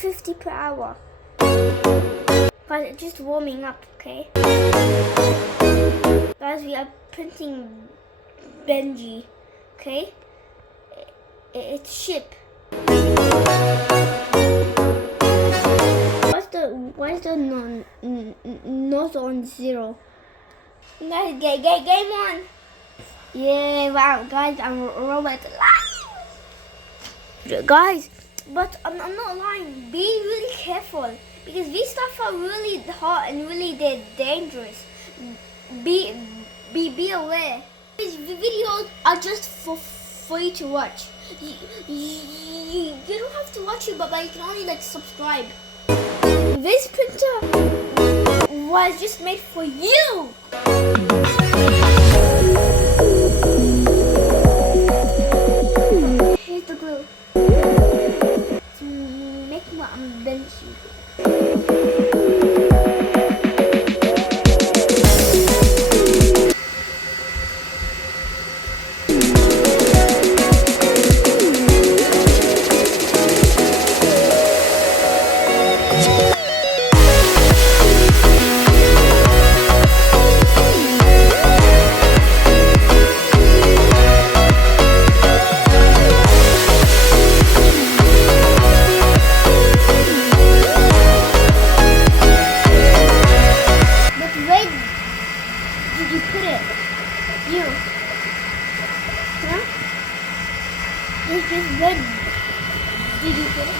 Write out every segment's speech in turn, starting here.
50 per hour. But it's just warming up, okay? Guys, we are printing Benji, okay? It's ship. Why is the not on 0? Guys, game on! Yeah, wow, guys, I'm a robot. Guys, but I'm not lying. Be really careful because these stuff are really hot and really dangerous. Be aware. These videos are just for you to watch. You don't have to watch it, but you can only like subscribe. This printer was just made for you. Here's the glue to make my Benchy. Did you put it? You. Huh? It's just red. Did you put it?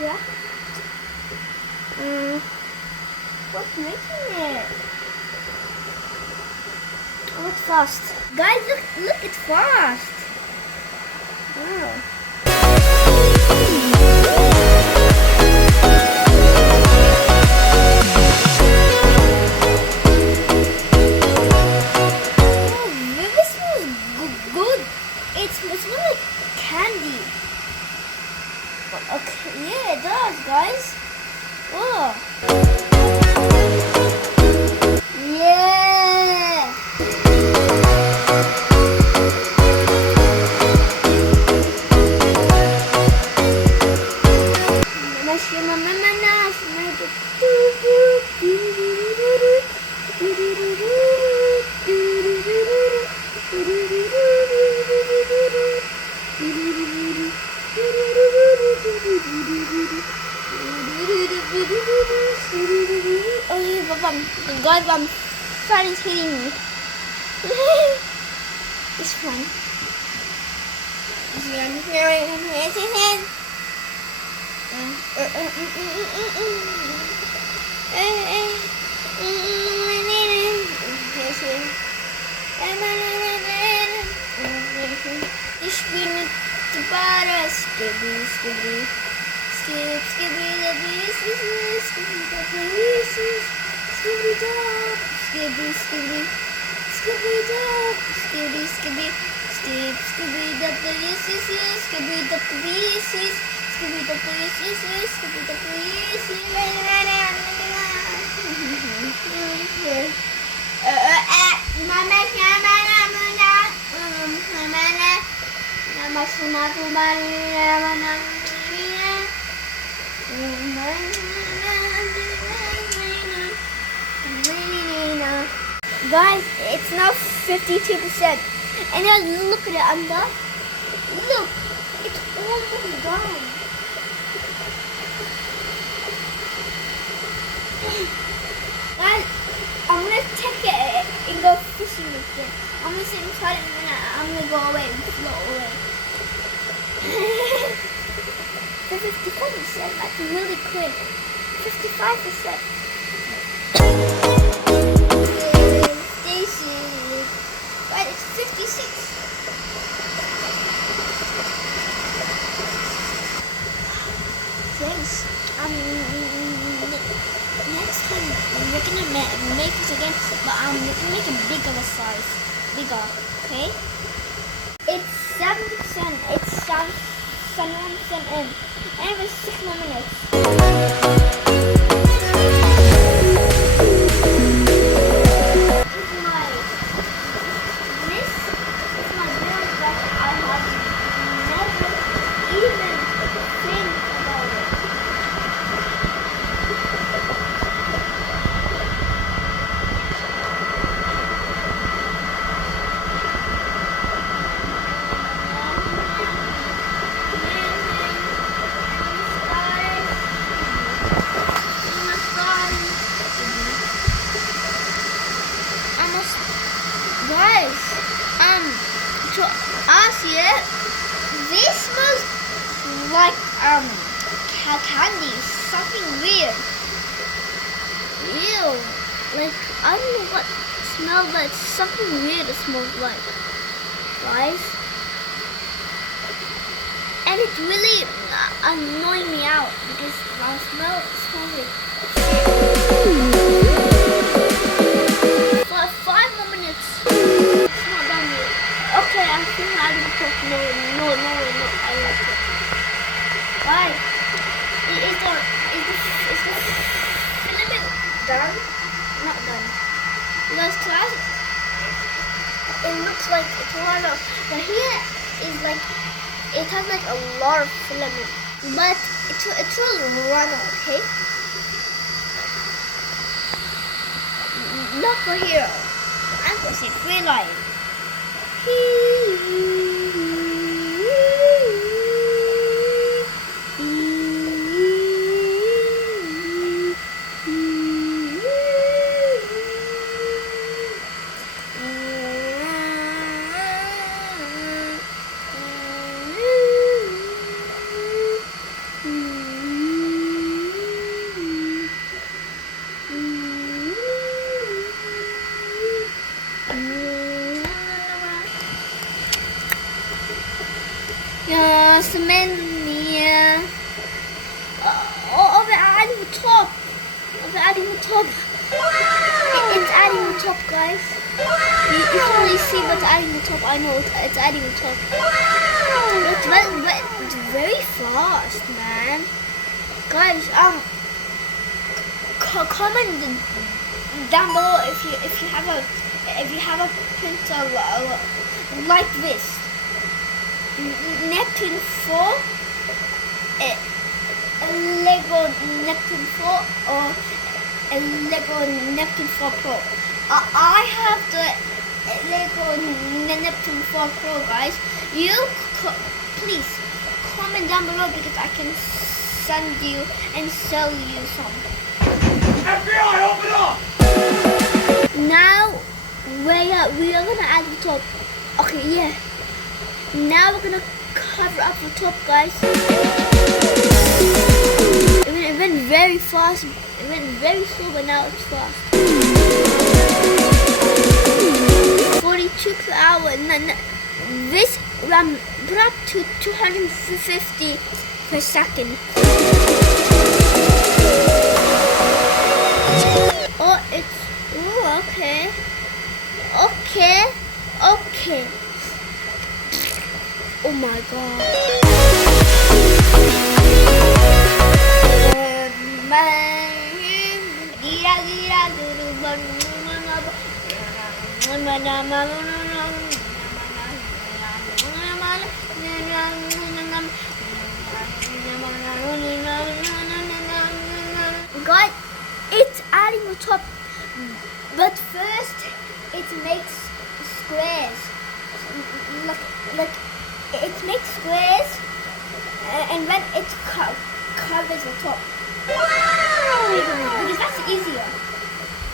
Yeah. What's making it? Oh, it's fast. Guys, look, it's fast. Wow. Oh, this smells good. It smells like candy. Okay, yeah, it does, guys. Oh. Yeah. Oh yeah, the guy fan is hitting me. It's fun. Ich bin mit Bara, skibby, skip, skibby, the pieces, skibby, the pieces, skibby, dog, skibby, skibby, dog, skibby, skip, skibby, the pieces, skibby, the pieces, skibby, the pieces, skibby, the pieces. Guys, it's now 52%. And now look at it under. Look, it's almost gone. Guys, I'm gonna take it and go fishing with it. I'm gonna sit inside it and then I'm gonna go away and float away. The 55%, that's really quick. 55%. Right, it's 56. Thanks. Next time we're gonna make it again, but we're gonna make it bigger size. Bigger, okay? It's 70%. It's 71% in. And it was 6 more minutes. see it? This smells like candy, something weird. Ew. Like, I don't know what smells like. Something weird it smells like, guys. And it's really annoying me out because I smells like for 5 more minutes. It's not done yet. Okay, I think I didn't talk. No, I didn't talk. Why? Is the filament done? Not done. Let's try it. It looks like it's one of, but here is like, it has like a lot of filament, but it will run, okay? Not for here. I'm going to say free line. Mania. We're adding the top. We're adding the top. Wow. It's adding the top, guys. Wow. You can really see what's adding the top. I know it's adding the top. Wow. It's very fast, man. Guys, comment down below if you have a printer like this. Neptune 4, Lego Neptune 4 or Lego Neptune 4 Pro. I have the Lego Neptune 4 Pro, guys. You please comment down below because I can send you and sell you some. FBI, open up! Now we are gonna add the top. Okay, yeah. Now we're gonna cover up the top, guys. It went very fast. It went very slow, but now it's fast. 42 per hour. And then this put up to 250 per second. Oh, okay. Oh my god. God, it's adding the top, but first it makes squares. Like it makes squares, and then it covers the top. Wow! Because that's easier.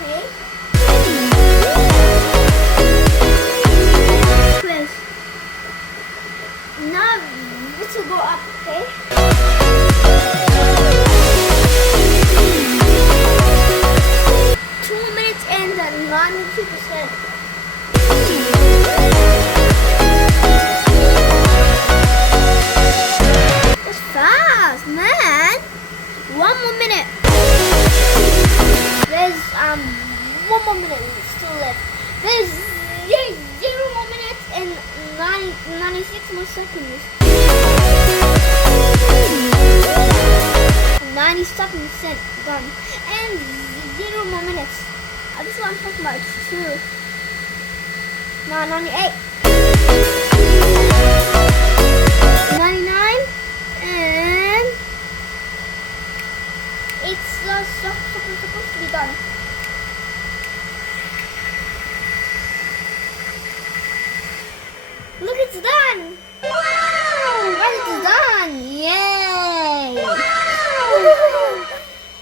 Okay. Squares. Now this will go up. Okay. And 92%. That's fast, man. 1 more minute. There's 1 more minute still left. There's 0 more minutes and 96 more seconds. 97% done. And 0 more minutes. This is what I'm talking about. It's true. No, 98. 99. And it's supposed to be done. Look, it's done. Wow! Guys, it's done. Yay! Wow!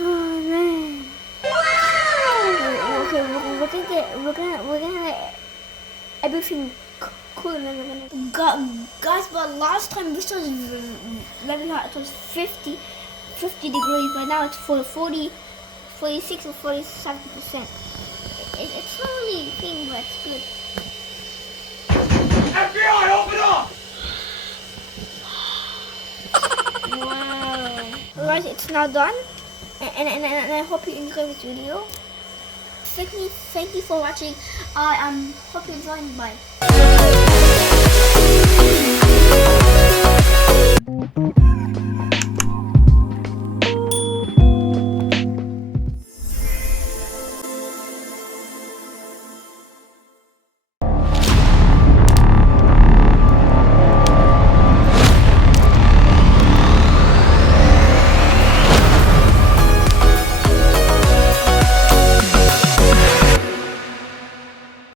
Oh man. We're gonna everything cool and then we're gonna Guys, but last time this was very hot. It was 50 degrees, but now it's for 46 or 47%. It's not really a thing, but it's good. FBI, open up! Wow. Alright, it's now done. And I hope you enjoyed this video. Thank you for watching. I hope you enjoyed. Bye.